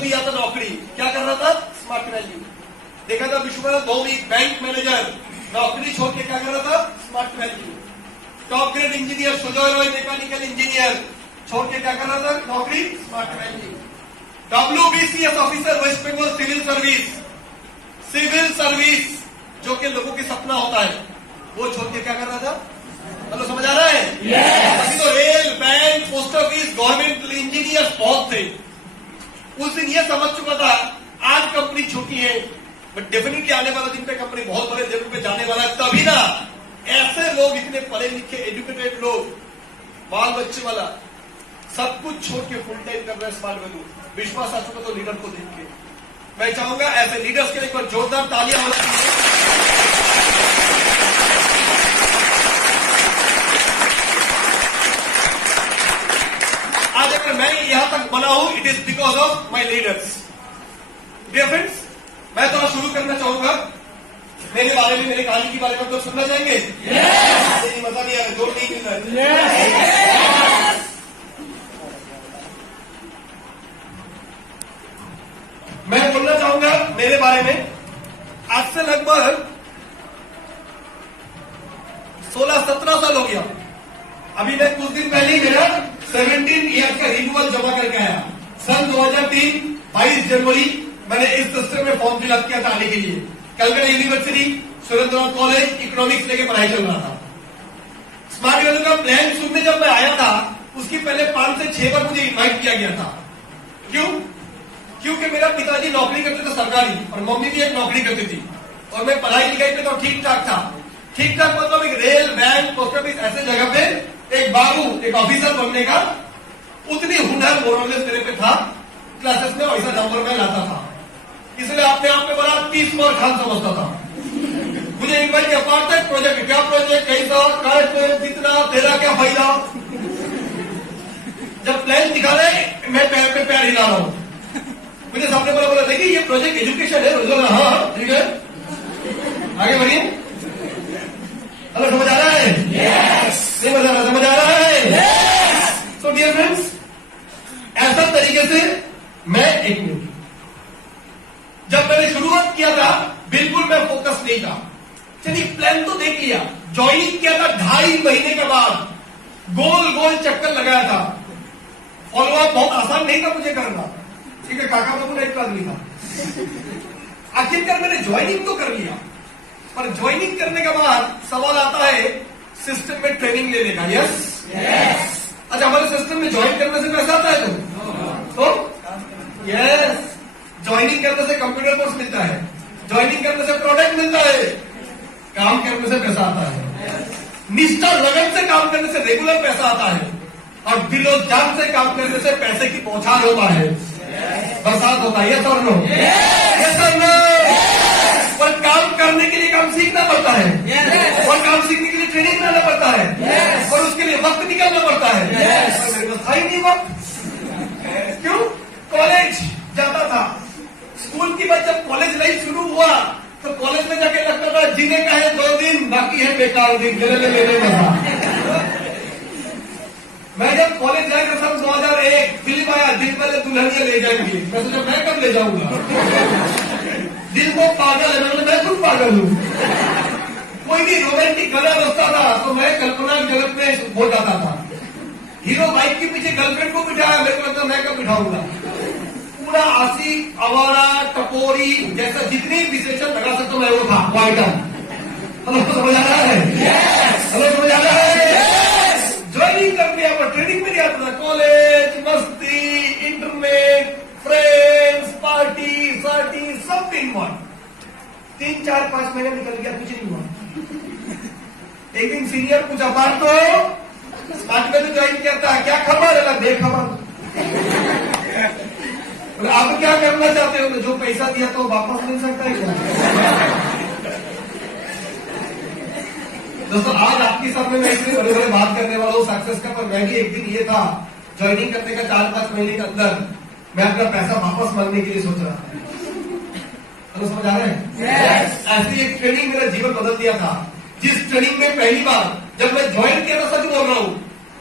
दिया था नौकरी, क्या कर रहा था? Smart value. देखा था विश्वनाथ भौमिक बैंक मैनेजर नौकरी छोड़ के क्या कर रहा था? Smart value. Top grade engineer Sujoy Roy mechanical engineer छोड़ के क्या कर रहा था? नौकरी, smart value. WBCS officer West Bengal civil service जो कि लोगों की सपना होता है, वो छोड़ के क्या कर रहा था? मतलब समझ आ रहा है? अभी तो rail, bank, post office, government engineer बहुत थे। उस दिन ये समझ चुका था आज कंपनी छोटी है, बट डेफिनेटली आने वाला दिन पे कंपनी बहुत बड़े लेवल पे जाने वाला है। तभी ना ऐसे लोग, इतने पढ़े लिखे एजुकेटेड लोग, बाल बच्चे वाला सब कुछ छोड़ के फुल टाइम कर रहे हैं स्मार्ट वैल्यू। विश्वास आ चुका तो लीडर को देख के मैं चाहूंगा ऐसे लीडर्स के लिए एक बार जोरदार तालियां होनी चाहिए। आज अगर मैं यहां तक बना हूं, it is because of my leaders. Dear friends, मैं तो शुरू करना चाहूंगा मेरे बारे में, मेरी कहानी के बारे में तो सुनना चाहेंगे? मजा नहीं आ रहा, जोर नहीं मिल रहा है। मैं बोलना चाहूंगा मेरे बारे में। आज से लगभग 16-17 साल हो गया। अभी मैं कुछ दिन पहले ही मेरा 17 ईयर्स का रिन्यूअल जमा करके आया। सन 2003 22 जनवरी मैंने इस सिस्टम में फॉर्म फिलअप किया था आने के लिए। Calcutta university Surendranath college economics लेके पढ़ाई चल रहा था। स्मार्ट वैल्यू का प्लान सुनने जब मैं आया था, उसकी पहले 5 से 6 बार मुझे इन्वाइट किया गया था। क्यों? क्योंकि मेरा पिताजी नौकरी करते थे सरकारी, और मम्मी भी एक नौकरी करती थी, और मैं पढ़ाई लिखाई पे तो ठीक ठाक था। ठीक ठाक मतलब एक रेल, बैंक, पोस्ट ऑफिस ऐसे जगह पे एक बाबू, एक ऑफिसर बनने का उतनी हुनर मोरलेस मेरे पे था। क्लासेस में वैसा नंबर में लाता था, इसलिए अपने आप में बड़ा 30 मार खान समझता था। मुझे इन्वाइट किया, पार्ट प्रोजेक्ट, क्या प्रोजेक्ट, कैसा, कितना, तेरा क्या फायदा। जब प्लान दिखा रहे, मैं पैर पे पैर हिला रहा हूं। मुझे सामने बोला देखिए ये प्रोजेक्ट एजुकेशन है। हाँ ठीक है, आगे बढ़िए। हेलो, समझ आ रहा है? नहीं समझ आ रहा है? सो डियर फ्रेंड्स, ऐसा तरीके से मैं एक मिनट, जब मैंने शुरुआत किया था बिल्कुल मैं फोकस नहीं था। चलिए प्लान तो देख लिया, ज्वाइनिंग किया था 2.5 महीने के बाद, गोल गोल चक्कर लगाया था। फॉलोअप बहुत आसान नहीं था मुझे करना, ठीक है, काका बाबू ने एक आदमी था। आखिरकार मैंने ज्वाइनिंग तो कर लिया, पर ज्वाइनिंग करने के बाद सवाल आता है सिस्टम में ट्रेनिंग लेने का। यस, अच्छा, हमारे सिस्टम में ज्वाइन करने से पैसा आता है तो यस, ज्वाइनिंग करने से कंप्यूटर कोर्स मिलता है, ज्वाइनिंग करने से प्रोडक्ट मिलता है, काम करने से पैसा आता है। निष्ठा लगन से काम करने से रेगुलर पैसा आता है, और दिलो जान से काम करने से पैसे की बौछार होता है, बरसात होता है। यस और नो? यस और नो? पर काम करने के लिए काम सीखना पड़ता है, और काम सीखने के लिए ट्रेनिंग लेना पड़ता है, और उसके लिए वक्त निकालना पड़ता है। मेरे पास था ही नहीं वक्त। क्यों? कॉलेज जाता था, स्कूल की बात, जब कॉलेज लाइफ शुरू हुआ तो कॉलेज में जाके लगता था जीने का है 2 दिन, बाकी है बेकार दिन, लेने में। मैं जब कॉलेज जाएगा सन 2001 फिल्म आया दिल वाले दुल्हनिया ले जाएंगे, मैं सोचा मैं कब ले जाऊंगा। दिल को पागल है, मतलब मैं खुद पागल हूं। कोई भी रोमांटिक गाना बजता था तो मैं कल्पना जगत में हो जाता था। हीरो बाइक के पीछे गर्लफ्रेंड को बिठाया, मेरे को लगता मैं कब बिठाऊंगा। पूरा आशिक, आवारा, टपोरी जैसा जितनी विशेषण लगा सकता मैं वो था, वो आइटम। हमको समझ आ रहा है? हमें समझ आ रहा है? ज्वाइनिंग कर लिया, पर ट्रेनिंग में नहीं आता था। कॉलेज, मस्ती, इंटरनेट, फ्रेंड्स, पार्टी सब इन वन। 3, 4, 5 महीने निकल गया, कुछ नहीं हुआ। एक दिन सीनियर पूछा, बात तो स्मार्ट में तो ज्वाइन किया था, क्या खबर है? बेखबर। आप क्या करना चाहते हो? जो पैसा दिया तो वापस मिल सकता है क्या? दोस्तों, आज आपके सामने मैं इतने बड़े बड़े बात करने वाला हूँ सक्सेस का, पर मैं भी एक दिन ये था, ज्वाइनिंग करने का 4-5 महीने के अंदर मैं अपना पैसा वापस मांगने के लिए सोच रहा था। तो समझ आ रहे हैं? ऐसी एक ट्रेनिंग मेरा जीवन बदल दिया था, जिस ट्रेनिंग में पहली बार जब मैं ज्वाइन किया था, सच बोल रहा हूँ,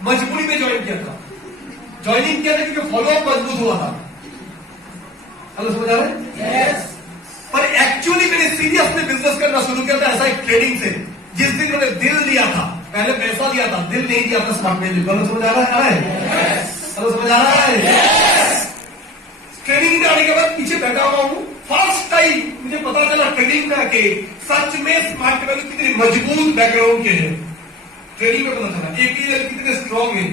मजबूरी में ज्वाइन किया था। ज्वाइनिंग किया था क्योंकि फॉलोअप मजबूत हुआ था। हेलो, समझ आ रहा है? यस। पर एक्चुअली मैंने सीरियस में बिजनेस करना शुरू किया था ऐसा एक ट्रेडिंग से, जिस दिन मैंने दिल दिया था, पहले पैसा दिया था, दिल नहीं दिया था स्मार्ट वैल्यू। हेलो, समझ आ रहा है? हेलो, समझ आ रहा है? ट्रेनिंग में आने के बाद पीछे बैठा हुआ हूं, फर्स्ट टाइम मुझे पता चला ट्रेनिंग में आके सच में स्मार्ट वैल्यू कितनी मजबूत बैकग्राउंड के हैं। ट्रेनिंग में पता चला APL कितने स्ट्रॉन्ग है,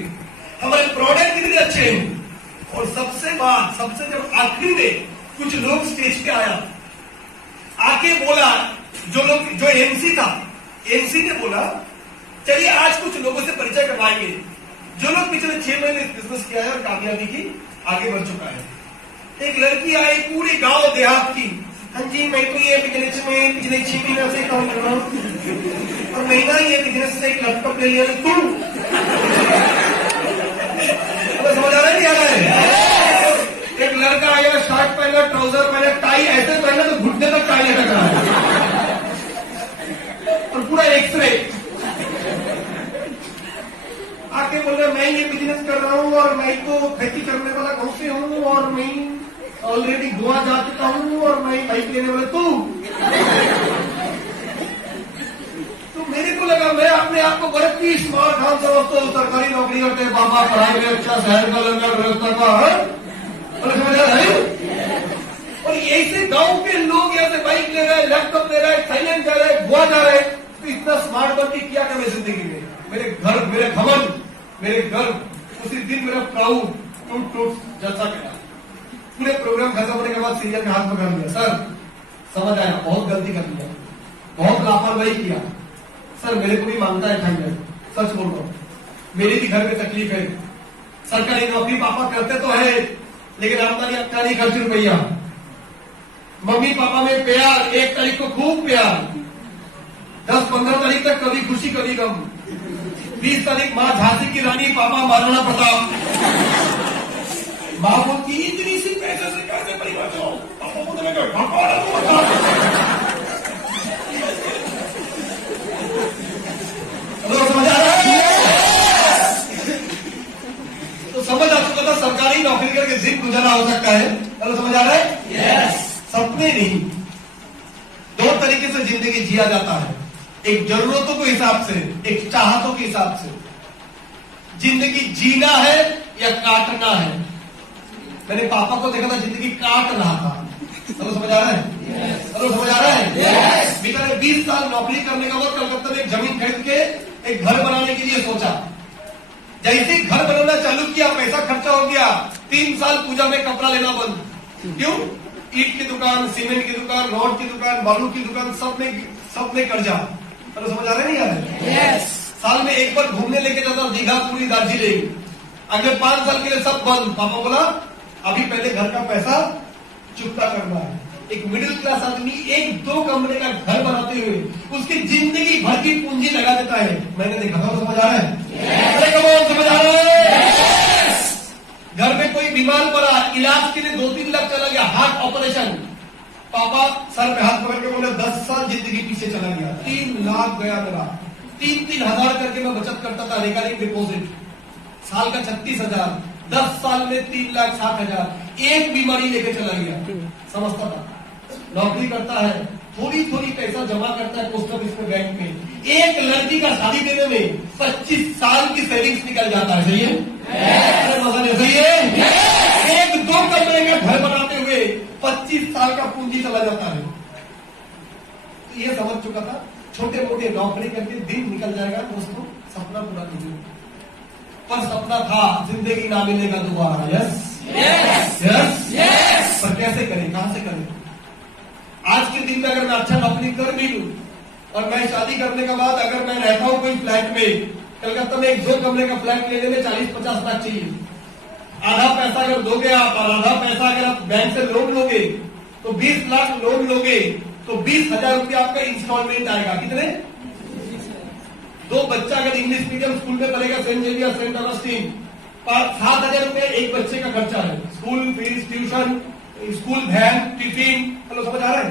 हमारे प्रोडक्ट कितने अच्छे हैं। और सबसे जब आखिरी में कुछ लोग स्टेज पे आया, आके बोला, जो MC था, MC ने बोला चलिए आज कुछ लोगों से परिचय करवाएंगे जो लोग पिछले 6 महीने बिजनेस किया है और कामयाबी की आगे बढ़ चुका है। एक लड़की आई पूरे गांव देहात की, हाँ जी मैं तो ये बिजनेस में पिछले 6 महीने से काम कर रहा हूँ और महीना ये बिजनेस से एक लैपटॉप ले लिया तू। समझ आ रहा है? नहीं आ रहा है? एक लड़का आया, शर्ट पहना, ट्राउजर पहना, टाई ऐसे पहना तो घुटने तक टाई लटक रहा है और पूरा एक्सरे। आके बोल रहे मैं ये बिजनेस कर रहा हूँ और मैं तो खेती करने वाला गांव से हूँ और मैं ऑलरेडी गोवा जा चुका हूँ और मैं बाइक लेने वाला तू। तो मेरे को लगा मैं अपने आप को बड़े ही स्मार्ट हाँ समझता हूँ, सरकारी नौकरी करते हैं, बाबा पढ़ाई में अच्छा, शहर का लंगर व्यवस्था का समझ है। और ऐसे गांव के लोग यहाँ से बाइक ले रहे हैं, लैपटॉप ले रहे हैं, थाईलैंड जा रहे हैं, गोवा जा रहे हैं, तो इतना स्मार्ट बन के क्या कर जिंदगी में। मेरे घर, मेरे घमंड, मेरे गर्व, उसी दिन मेरा प्राउड टूट जलसा गया। पूरे प्रोग्राम खत्म होने के बाद सीनियर के हाथ पकड़ लिया, सर समझ आया बहुत गलती कर लिया, बहुत लापरवाही किया सर, मेरे को भी मांगता है खाई, सच बोल रहा हूँ, मेरी भी घर में तकलीफ है। सरकारी नौकरी पापा करते तो है लेकिन आमदनी अपना नहीं, खर्च रुपया। मम्मी पापा में प्यार, 1 तारीख को खूब प्यार, 10-15 तारीख तक कभी खुशी कभी गम, 20 तारीख माँ झांसी की रानी, पापा महाराणा प्रताप। माँ बोलती इतनी सी पैसे से कैसे परिवार चलाओ, पापा बोलते समझ आ रहा है? तो समझ आ चुका था सरकारी नौकरी करके जिंदगी गुजारा हो सकता है। चलो समझ आ रहा है? यस। सपने नहीं, 2 तरीके से जिंदगी जिया जाता है, एक जरूरतों के हिसाब से, एक चाहतों के हिसाब से। जिंदगी जीना है या काटना है। मैंने पापा को देखा था जिंदगी काट रहा था। चलो समझ आ रहा है? चलो समझ आ रहा है? बेटा ने 20 साल नौकरी करने के बाद कलकत्ता में एक जमीन खरीद के एक घर बनाने के लिए सोचा। जैसे ही घर बनाना चालू किया, पैसा खर्चा हो गया, 3 साल पूजा में कपड़ा लेना बंद। क्यों? ईट की दुकान, सीमेंट की दुकान, रोड की दुकान, बालू की दुकान, सब में कर्जा। चलो समझ आ रहा है? नहीं आ रहा है? साल में एक बार घूमने लेके जाता दीघा, पूरी दार्जिलिंग। अगले 5 साल के लिए सब बंद। पापा बोला अभी पहले घर का पैसा चुकता करना है। एक मिडिल क्लास आदमी 1-2 कमरे का घर बनाते हुए उसकी जिंदगी भर की पूंजी लगा देता है। मैंने देखा था। समझ आ रहा है? समझ आ रहा है? घर में कोई बीमार पड़ा, इलाज के लिए 2-3 लाख चला गया, हार्ट ऑपरेशन। पापा सर पे हाथ पकड़ के बोले 10 साल जिंदगी पीछे चला गया, 3 लाख गया मेरा। 3-3 हजार करके मैं बचत करता था, रिकरिंग डिपॉजिट, साल का 36,000, 10 साल में 3,60,000। एक बीमारी लेके चला गया। समझता था, नौकरी करता है, थोड़ी थोड़ी पैसा जमा करता है पोस्ट ऑफिस में, बैंक में। एक लड़की का शादी देने में 25 साल की सेविंग्स निकल जाता है। सही है? सही है? 1-2 कमरे का घर बनाते हुए 25 साल का पूंजी चला जाता है। तो ये समझ चुका था, छोटे मोटे नौकरी करके दिन निकल जाएगा दोस्तों, सपना पूरा कीजिए। पर सपना था जिंदगी ना मिलेगा दोबारा। Yes yes yes. पर कैसे करें, कहां से करें? आज के दिन में अगर मैं अच्छा नौकरी कर भी लूं और मैं शादी करने के बाद अगर मैं रहता हूं कोई फ्लैट में, कलकत्ता में 1-2 कमरे का फ्लैट लेने में 40-50 लाख चाहिए। आधा पैसा अगर दोगे आप और आधा पैसा अगर आप बैंक से लोन लोगे तो 20 लाख लोन लोगे तो 20,000 रुपया आपका इंस्टॉलमेंट आएगा। कितने? 2 बच्चा अगर इंग्लिश मीडियम स्कूल में पढ़ेगा, सेंट जेवियर, सेंट अगस्टीन, 7,000 रुपया एक बच्चे का खर्चा है। School fees, tuition, school van, tiffin. चलो समझ आ रहा है?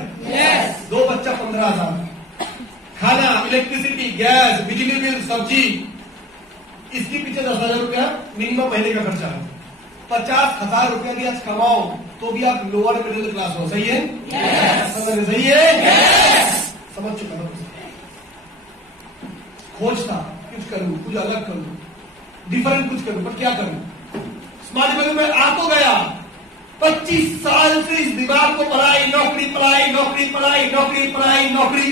2 बच्चा 15,000। खाना, इलेक्ट्रिसिटी, गैस, बिजली बिल, सब्जी, इसके पीछे 10,000 रुपया मिनिमम महीने का खर्चा है। 50,000 रुपया भी आज कमाओ तो भी आप लोअर मिडिल क्लास हो। सही है? सही है? समझ चुका ना? खोजता कुछ करूं, कुछ अलग करूं, डिफरेंट कुछ करूं, पर क्या करूं? स्मार्ट वैल्यू में आ तो गया। 25 साल से इस दिमाग को पढ़ाई, नौकरी पढ़ाई, नौकरी पढ़ाई, नौकरी पढ़ाई, नौकरी,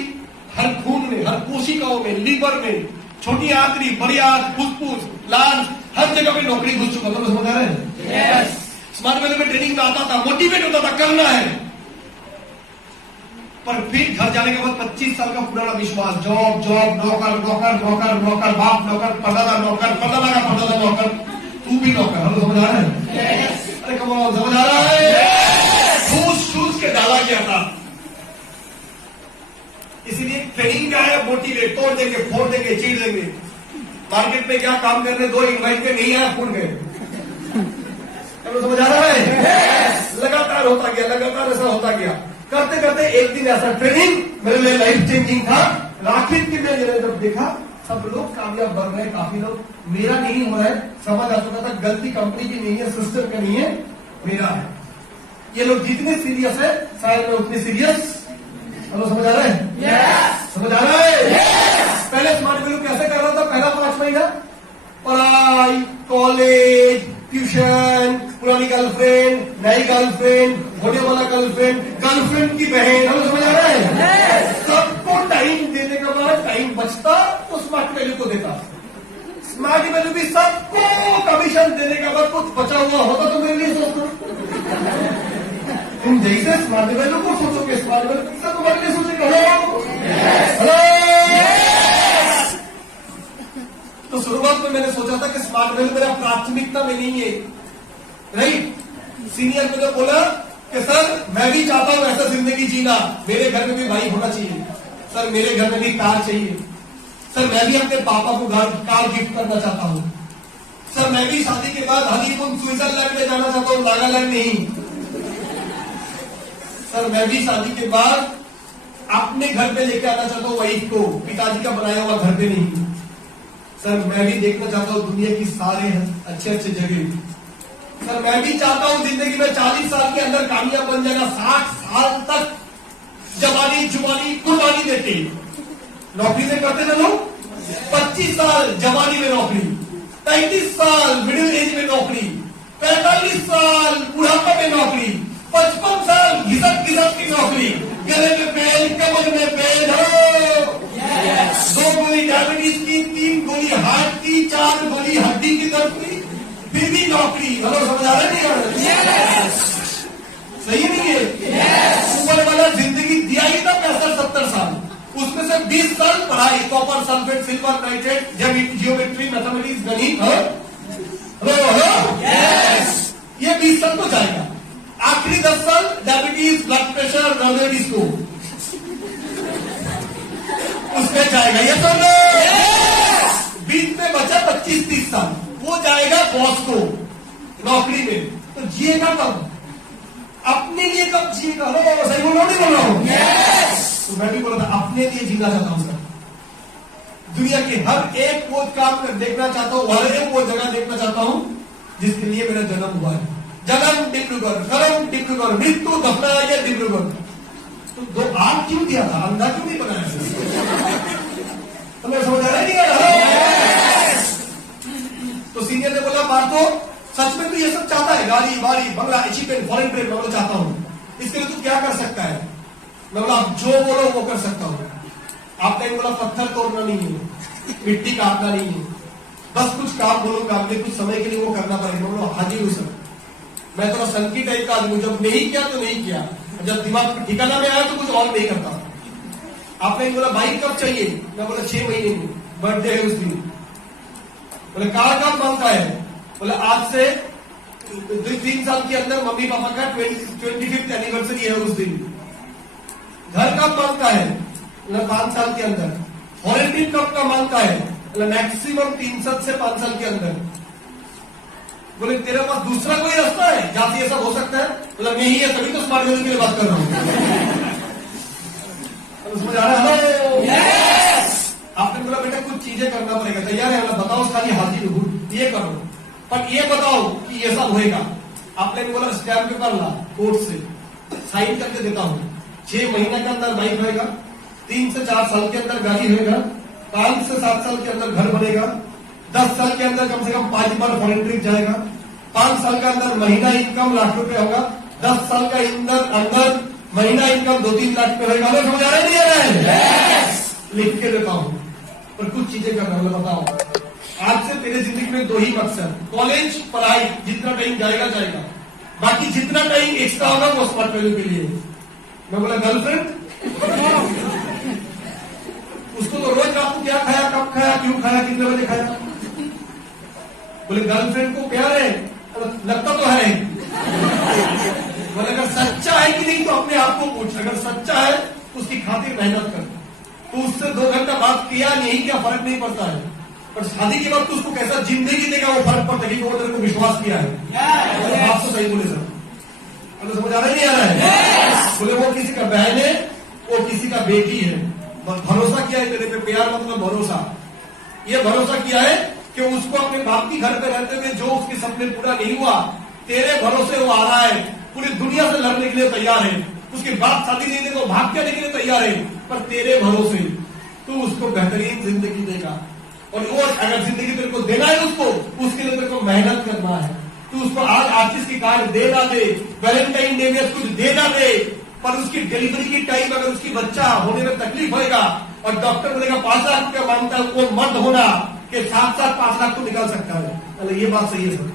हर खून में, हर कोशिकाओं में, लीवर में, छोटी आंतरी, बड़ी आंत, फुसफुस, लांस, हर जगह पे नौकरी घुस चुका। तो समझ आ रहे हैं? स्मार्ट वैल्यू में ट्रेनिंग में आता था, मोटिवेट होता था, करना है। पर फिर घर जाने के बाद 25 साल का पुराना विश्वास, जॉब जॉब, नौकर नौकर नौकर नौकर, बाप नौकर, परदादा नौकर, परदादा का परदादा नौकर, तू भी नौकर। हम समझ आ रहे हैं? अरे कमाल, समझ आ रहा है? ठूस ठूस के डाला गया था। इसीलिए ट्रेनिंग क्या है? मोटिवेट, तोड़ देंगे, फोड़ देंगे, चीर देंगे। मार्केट में क्या काम करने, 2 इनवाइट के नहीं आया, फूट गए। समझ आ रहा है? लगातार होता गया, लगातार ऐसा होता गया। करते करते एक दिन ऐसा ट्रेनिंग मेरे लिए लाइफ चेंजिंग था। आखिर के लिए जब देखा सब लोग कामयाब बन रहे, काफी लोग, मेरा नहीं हो रहा है, समझ आ चुका था गलती कंपनी की नहीं है, सिस्टम का नहीं है, मेरा है। ये लोग जितने सीरियस है शायद मैं उतने सीरियस। हेलो, समझ आ रहा है? समझ आ रहा है? पहले स्मार्ट वैल्यू कैसे कर रहा था? पहला 5 महीना पढ़ाई, कॉलेज, ट्यूशन, पुरानी गर्लफ्रेंड, नई गर्लफ्रेंड, होने वाला गर्लफ्रेंड, गर्लफ्रेंड की बहन। हेलो, समझ आ रहा है? सबको टाइम देने के बाद टाइम बचता तो स्मार्ट वैल्यू को देता। स्मार्ट वैल्यू भी सबको कमीशन देने के बाद कुछ बचा हुआ होता तो मेरे लिए सोचो। तुम जैसे स्मार्ट वैल्यू को सोचोगे, स्मार्ट वैल्यू सब तुम्हारे लिए सोचेगा। हेलो, तो शुरुआत में मैंने सोचा था कि स्मार्ट वैल्यू मेरा प्राथमिकता में नहीं है, राइट? सीनियर मुझे बोला कि सर मैं भी चाहता हूं ऐसा जिंदगी जीना, मेरे घर में भी भाई होना चाहिए, सर मेरे घर में भी कार चाहिए, सर मैं भी अपने पापा को कार गिफ्ट करना चाहता हूं, सर मैं भी शादी के बाद हनीमून स्विट्जरलैंड में जाना चाहता हूं, नागालैंड नहीं, सर मैं भी शादी के बाद अपने घर पे लेके आना चाहता हूं वाइफ को, पिताजी का बनाया हुआ घर पे नहीं, सर मैं भी देखना चाहता हूं दुनिया की सारे अच्छे अच्छे जगह, सर मैं भी चाहता हूं जिंदगी में 40 साल के अंदर कामयाब बन जाना, 60 साल तक जवानी जुबानी कुर्बानी देते, नौकरी से करते ना लोग, 25 साल जवानी में नौकरी, 35 साल मिडिल एज में नौकरी, 45 साल बुढ़ापा में नौकरी, 55 साल घिसक घिसक की नौकरी, गले में पेन, कमर में पेन, 2 गोली डायबिटीज की, 3 गोली हार्ट की, 4 गोली हड्डी की दर्द की, फिर भी नौकरी। हेलो, समझ आ रहा नहीं? सही नहीं है? ऊपर वाला जिंदगी दिया ही था 65-70 साल, उसमें से 20 साल पढ़ाई, copper, sulphate, silver, nitrate, geometry, mathematics, गणित। ये 20 साल तो जाएगा। आखिरी 10 साल डायबिटीज, ब्लड प्रेशर, डायबिटीज को उसमें जाएगा। ये तो बीच में बचा 25-30 साल, वो जाएगा बॉस को नौकरी में। तो जिएगा कब? अपने लिए कब जिएगा? सही बोलो नहीं बोल रहा हूं? तो मैं भी बोला था अपने लिए जीना चाहता हूं सर, दुनिया के हर एक वो काम देखना चाहता हूं, हर एक वो जगह देखना चाहता हूं जिसके लिए मेरा जन्म हुआ है। जन्म डिब्रूगढ़, कर्म डिब्रूगढ़, मृत्यु दफनाया डिब्रूगढ़। तो 2 आंख क्यों दिया था? अंधा क्यों नहीं बनाया? तुम्हें समझ आ रहा नहीं? तो सीनियर ने बोला बात तो सच में तू ये सब चाहता है, गाड़ी वाड़ी बंगला अचीवमेंट फॉरेन ट्रिप, मैं चाहता हूं, इसके लिए तू क्या कर सकता है? मैं बोला जो बोलो वो कर सकता हूं। आपने बोला पत्थर तोड़ना नहीं है, मिट्टी काटना नहीं है, बस कुछ काम बोलूंगा आपने कुछ समय के लिए वो करना पड़ेगा। बोलो हाजी हूं सर, मैं थोड़ा संकी टाइप का आदमी, जब नहीं किया तो नहीं किया, जब दिमाग ठिकाना में आया तो कुछ और नहीं करता। आपने बोला बाइक कब चाहिए? मैं बोला 6 महीने में, बर्थडे है उस दिन। बोले कार कब मांगता है? बोले आज से 2-3 साल के अंदर मम्मी पापा का 25th एनिवर्सरी है उस दिन। घर कब मांगता है? बोले 5 साल के अंदर। फॉरेन ट्रिप कब का मांगता है? बोले मैक्सिमम 3 साल से 5 साल के अंदर। बोले तेरे पास दूसरा कोई रास्ता है जहां से ये सब हो सकता है? बोला नहीं है, तभी तो स्मार्ट वैल्यू के लिए बात कर रहा हूं। समझ आ रहा है? आपने बोला बेटा कुछ चीजें करना पड़ेगा, तैयार है? बताओ खाली हाजिर हूं, ये करो। पर ये बताओ कि ये सब होएगा। आपने बोला स्टैम्प पेपर ला कोर्ट से साइन करके देता हूं, 6 महीने के अंदर बाइक होएगा, 3 से 4 साल के अंदर गाड़ी होएगा, 5 से 7 साल के अंदर घर बनेगा, 10 साल के अंदर कम से कम 5 बार फॉरेन ट्रिप जाएगा, 5 साल के अंदर महीना इनकम लाख रुपए होगा, 10 साल का अंदर महीना इनकम 2-3 लाख रुपए होगा। समझ आ रहा है नहीं आ रहा है? लिख के देता हूं, पर कुछ चीजें करना है। बताओ, आज से तेरे जिंदगी में 2 ही मकसद, कॉलेज पढ़ाई, जितना टाइम जाएगा जाएगा, बाकी जितना टाइम एक्स्ट्रा होगा वो स्मार्ट वैल्यू के लिए। मैं बोला गर्लफ्रेंड, उसको तो रोज रात को क्या खाया, कब खाया, क्यों खाया, कितने बजे खाया। बोले गर्लफ्रेंड को प्यार है, लगता तो है। बोले अगर सच्चा है कि नहीं तो अपने आप को पूछ, अगर सच्चा है उसकी खातिर मेहनत कर, तो उससे 2 घंटा बात किया नहीं, क्या फर्क नहीं पड़ता है, पर शादी के बाद तो उसको कैसा जिंदगी देगा वो फर्क पड़ता है कि वो तेरे को विश्वास किया है। आप तो सही बोले सर, अगर समझ आ रहा है नहीं आ रहा है? बोले वो किसी का बहन है, वो किसी का बेटी है, भरोसा किया है तेरे पे, प्यार मतलब भरोसा। ये भरोसा किया है कि उसको अपने बाप की घर पे रहते हुए जो उसके सपने पूरा नहीं हुआ, तेरे भरोसे वो आ रहा है, पूरी दुनिया से लड़ने के लिए तैयार है, उसके बाप शादी नहीं देगा, भाग के आने के लिए तैयार है, पर तेरे भरोसे तू उसको बेहतरीन जिंदगी देगा। और वो अगर जिंदगी तेरे को देना है उसको, उसके लिए तेरे को मेहनत करना है। तू उसको आज आर्टिस्ट की कार्ड दे ना दे, वैलेंटाइन डे में कुछ दे ना दे, पर उसकी डिलीवरी की टाइम अगर उसकी बच्चा होने में तकलीफ होएगा और डॉक्टर बोलेगा 5 लाख रुपया मांगता है, वो मर्द होना कि 7-7 5 लाख तो निकाल सकता है। अरे ये बात सही है सर।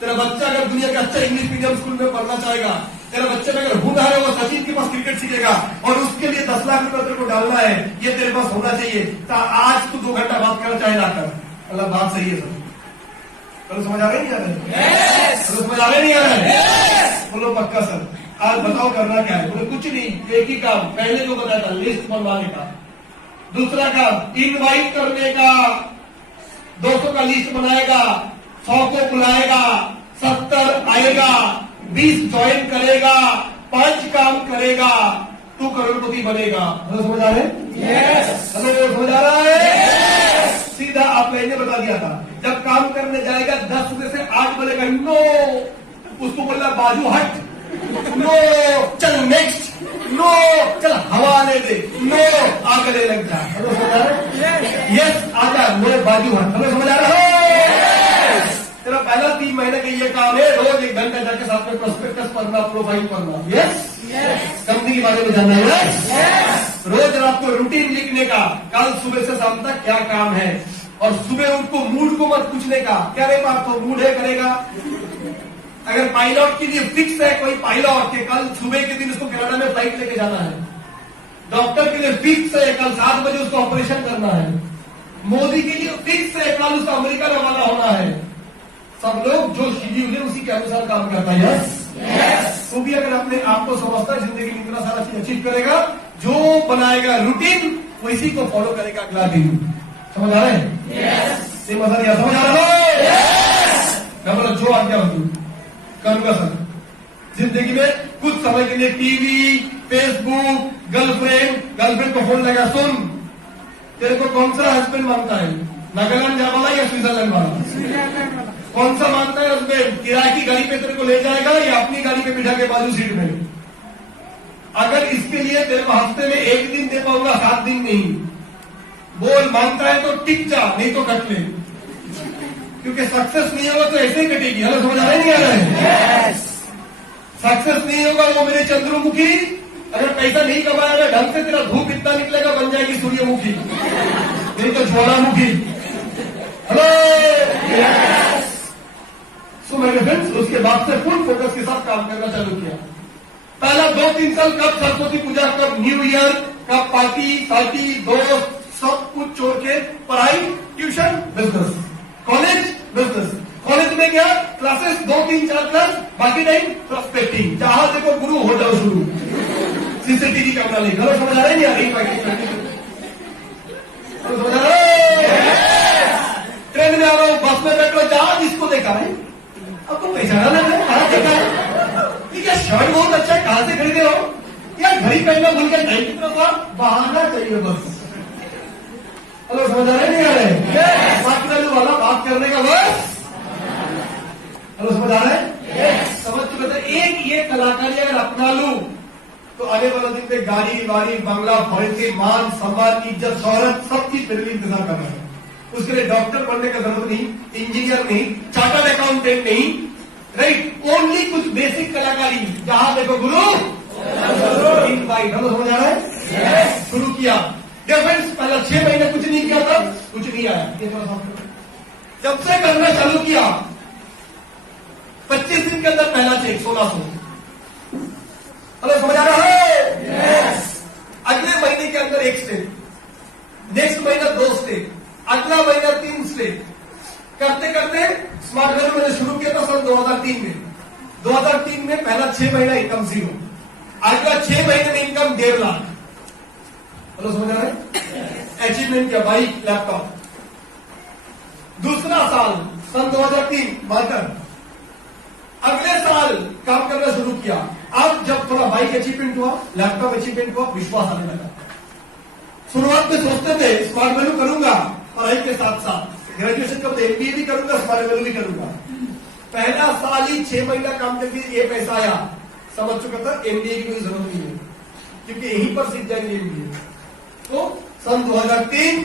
तेरा बच्चा अगर दुनिया का अच्छा इंग्लिश मीडियम स्कूल में पढ़ना चाहेगा, तेरा बच्चे में अगर हुनर है वो सचिन के पास क्रिकेट सीखेगा और उसके लिए 10 लाख रुपया तेरे को डालना है, ये तेरे पास होना चाहिए। तो आज तू 2 घंटा बात करना चाहे ना कर, अल्लाह बात सही है सर। चलो समझ आ रहे नहीं आ रहे? चलो समझ आ रहे नहीं आ रहे? बोलो पक्का सर। आज बताओ करना क्या है? बोले कुछ नहीं, एक ही काम, पहले जो बताया था लिस्ट बनवाने का, दूसरा काम इनवाइट करने का, 200 का लिस्ट बनाएगा, 100 को बुलाएगा, 70 आएगा, 20 ज्वाइन करेगा, 5 काम करेगा, तू करोड़पति बनेगा। समझ आ रहे? समझ आ रहा है? सीधा आपने इन्हें बता दिया था, जब काम करने जाएगा 10 बजे से 8 बोलेगा नो, उसको बोलना बाजू हट, नो चल नेक्स्ट, नो चल हवा आने दे, नो आगे लग जा। समझ आ रहा है? यस आजा, मेरे बाजू हट। समझ आ रहा है? तेरा पहला 3 महीने का ये काम है, रोज 1 घंटा जाके साथ में प्रोस्पेक्टस पढ़ना, प्रोफाइल पढ़ना, यस कंपनी के बारे में जानना है, रोज रात को रूटीन लिखने का, कल सुबह से शाम तक क्या काम है, और सुबह उनको मूड को मत पूछने का, क्या रे बात तो मूड है करेगा। अगर पायलट के लिए फिक्स है कोई पायलट के कल सुबह के दिन उसको कनाडा में फ्लाइट लेके जाना है, डॉक्टर के लिए फिक्स है कल 7 बजे उसको ऑपरेशन करना है, मोदी के लिए फिक्स है कल उसको अमेरिका रवाना होना है। सब लोग जो शेड्यूल है उसी के अनुसार काम करता है। यस वो भी अगर अपने आप को समझता है जिंदगी में इतना सारा चीज अचीव करेगा, जो बनाएगा रूटीन वैसी को फॉलो करेगा अगला दिन। समझ आ रहे हैं? समझ आ रहा है? मैं बोला जो आज्ञा होती करूंगा सर। जिंदगी में कुछ समय के लिए टीवी, फेसबुक, गर्लफ्रेंड को फोन लगा, सुन तेरे को कौन सा हस्बैंड मांगता है, नागालैंड जाने वाला या स्विट्जरलैंड वाला? कौन सा मानता है हस्बैंड, किराए की गाड़ी पे तेरे को ले जाएगा या अपनी गाड़ी पे बिठा के बाजू सीट में? अगर इसके लिए तेरे को हफ्ते में 1 दिन दे पाऊंगा, 7 दिन नहीं, बोल मानता है तो टिक जा, नहीं तो कट ले, क्योंकि सक्सेस नहीं होगा तो ऐसे ही कटेगी। हेलो समझ आ रहे नहीं आ रहे? सक्सेस नहीं होगा वो मेरे चंद्रमुखी, अगर पैसा नहीं कमाएगा ढंग से, तेरा धूप इतना निकलेगा बन जाएगी सूर्यमुखी, नहीं तो ज्वालामुखी। हेलो सो मेरे फ्रेंड्स, उसके बाद से फुल फोकस के साथ काम करना चालू किया। पहला 2-3 साल कब सरस्वती पूजा, कब न्यू ईयर, कब पार्टी दोस्त, सब कुछ छोड़ के पढ़ाई, tuition, business, college, business. College में क्या क्लासेस 2-3-4 क्लास, बाकी टाइम प्रोस्पेक्टिंग, जहां देखो गुरु हो जाओ शुरू, सीसीटीवी कैमरा लेकर। समझ आ रहे नहीं आ रही? समझ आ रहे? ट्रेन में आ रहा हूं, बस में बैठ रहा, जहां जिसको देखा है आपको पहचाना लग रहा है, कहां देखा है, ये क्या शर्ट बहुत अच्छा है, कहां से खरीदे हो, या घड़ी पहनना भूल गया, टाइम कितना था, बहाना चाहिए बस। हेलो समझ आ रहे नहीं आ रहे? बात करने वाला बात करने का बस हेलो, समझ आ रहा है? समझ चुके थे। एक ये कलाकारी अगर अपना लूं तो आने वाले दिन में गाड़ी वाड़ी बंगला भवन के मान सम्मान इज्जत शौहरत सब चीज मेरे लिए इंतजार कर रहा है। उसके लिए डॉक्टर बनने का जरूरत नहीं, इंजीनियर नहीं, चार्टर्ड अकाउंटेंट नहीं, राइट, ओनली कुछ बेसिक कलाकारी। जहां देखो गुरु इनवाइट। हम समझ आ रहा है? शुरू किया फ्रेंड्स, पहला 6 महीने कुछ नहीं किया था, कुछ नहीं आया। ये थोड़ा सा जब से करना चालू किया 25 दिन के अंदर पहला चेक 1600। हेलो, समझ आ रहा है? अगले महीने के अंदर 1 स्टेप, नेक्स्ट महीना 2 स्टेप, अगला महीना 3 स्टेप, करते करते स्मार्ट वैल्यू मैंने शुरू किया था सन 2003 में। 2003 में पहला 6 महीना इनकम 0, अगला 6 महीने में इनकम 1.5 लाख। हेलो, समझ आ रहा है? अचीवमेंट किया, बाइक, लैपटॉप। दूसरा साल सन 2003 मार्कर, अगले साल काम करना शुरू किया। अब जब थोड़ा बाइक अचीवमेंट हुआ, लैपटॉप अचीवमेंट हुआ, विश्वास आने लगा। शुरुआत में सोचते थे स्मार्ट वैल्यू करूंगा, पढ़ाई के साथ साथ ग्रेजुएशन करते एमबीए भी करूंगा, स्मार्ट वैल्यू भी करूंगा। पहला साल ही 6 महीना काम करके ये पैसा आया, समझ चुका था एमबीए की कोई जरूरत नहीं है, क्योंकि यहीं पर सीख जाएंगे एमबीए। तो सन 2003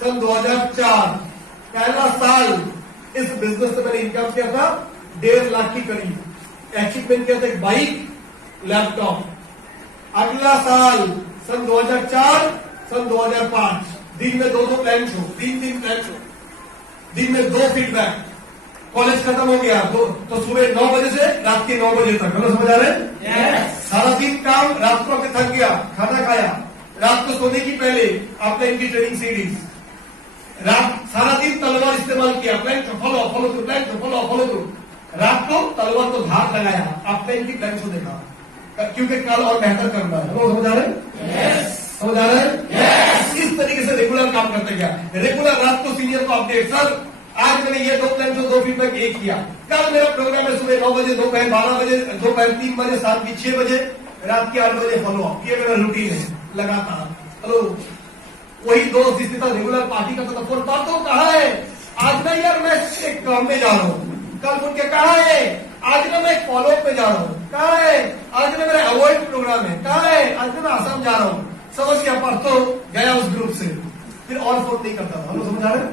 सन 2004 पहला साल इस बिजनेस से मैंने इनकम किया था 1.5 लाख की करीब। अचीवमेंट किया था एक बाइक, लैपटॉप। अगला साल सन 2004 सन 2005 दिन में 2 प्लान शो, 3 प्लान शो, दिन में 2 फीडबैक। कॉलेज खत्म हो गया तो सुबह 9 बजे से रात के 9 बजे तक। हेलो, समझ आ रहे हैं? सारा दिन काम, रात को थक गया, खाना खाया, रात को सोने की पहले आपने इनकी ट्रेनिंग सीरीज, रात सारा दिन तलवार इस्तेमाल किया, plan follow through, plan follow through. रात को तलवार को धार लगाया, आपने इनकी प्लान शो देखा, क्योंकि कल और बेहतर करना है। हेलो, समझ आ रहे हैं? समझ आ रहा है? इस तरीके से रेगुलर काम करते गया। रेगुलर रात को सीनियर को अपडेट, सर आज मैंने ये 2 प्लान शो 2 फीडबैक एक किया, कल मेरा प्रोग्राम है सुबह 9 बजे, दोपहर 12 बजे, दोपहर 3 बजे, शाम की 6 बजे, रात के 8 बजे फॉलो अप। ये मेरा रूटीन है लगातार। हेलो, वही दोस्त जिसके साथ रेगुलर पार्टी करता था, फोन बात तो कहा है आज ना यार मैं एक काम में जा रहा हूँ, कल फोन के कहा है आज ना मैं एक फॉलो अप में जा रहा हूँ, कहा है आज ना मेरा अवॉइड प्रोग्राम है, कहा है आज ना मैं आसाम जा रहा हूँ। समझ गया, परसों गया उस ग्रुप से, फिर और फोन नहीं करता था। हम समझ आ रहे हैं?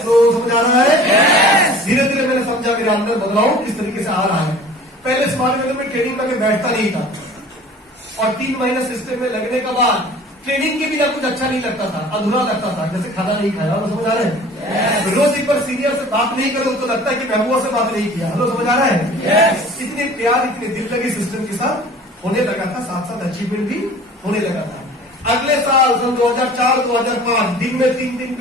तो समझ आ रहा है? धीरे धीरे मैंने समझा मेरे अंदर बदलाव किस तरीके से आ रहा है। पहले स्मार्ट वैल्यू में ट्रेनिंग में बैठता नहीं था, और 3 महीने सिस्टम में लगने के बाद ट्रेनिंग के बिना कुछ अच्छा नहीं लगता था, अधूरा लगता था, जैसे खाना नहीं खाया। हम समझ आ रहे हैं? रोज एक बार सीनियर से बात नहीं करो तो लगता है कि महबूबा से बात नहीं किया। हेलो, समझ आ रहा है? इतने प्यार, इतने दिल लगे सिस्टम के साथ होने लगा था, साथ साथ अचीवमेंट भी होने लगा था। अगले साल सन 2004-2005 दिन में 3 दिन